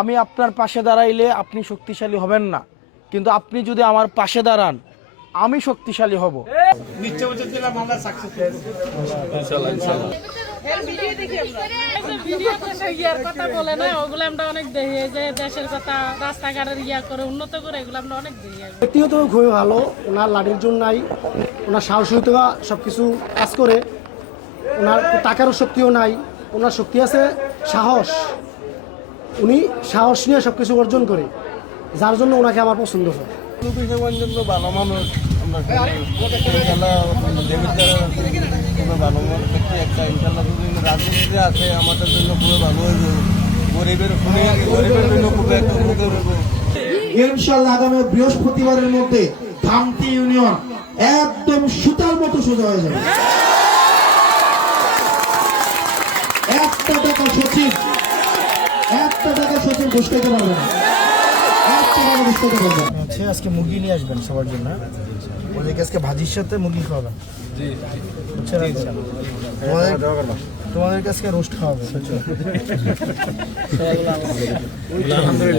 আমি আপনার পাশে দাঁড়াইলে আপনি শক্তিশালী হবেন না, কিন্তু আপনি যদি আমার পাশে দাঁড়ান আমি শক্তিশালী হব। কথা বলে না, ওগুলো আমরা অনেক দেখি, যে দেশের কথা, রাস্তাঘাটের করে উন্নত করে, এগুলো আমরা অনেক দেখি। ব্যক্তিগত খুবই ভালো, ওনার লাঠির জন্য নাই, ওনার সাহসিকতা সব কিছু কাজ করে, ওনার টাকারও শক্তিও নাই, ওনার শক্তি আছে সাহস। উনি সাহস নিয়ে সব কিছু অর্জন করে, যার জন্য ওনাকে আমার পছন্দ হয়। ভালো মানুষ, আমরা ভালো মানুষ একটা ইনশাল্লাহ রাজনীতিতে আছে, আমাদের জন্য খুবই ভালো হইবে, গরিবের জন্য খুব একটা উপকার হইব। ইনশাআল্লাহ আগামী বৃহস্পতিবারের মধ্যে ধামতি ইউনিয়ন একদম সুতার মতো সোজা হয়ে যাবে। একটা টাকা সচিব ঘুষ খেতে পারবে না, একটা টাকা ঘুষ খেতে পারবে না। আজকে মুরগি নিয়ে আসবেন সবার জন্য, ওদেরকে আজকে ভাজির সাথে মুরগি খাওয়াবেন। তোমাদের কাছে রোস্ট খাওয়াবে।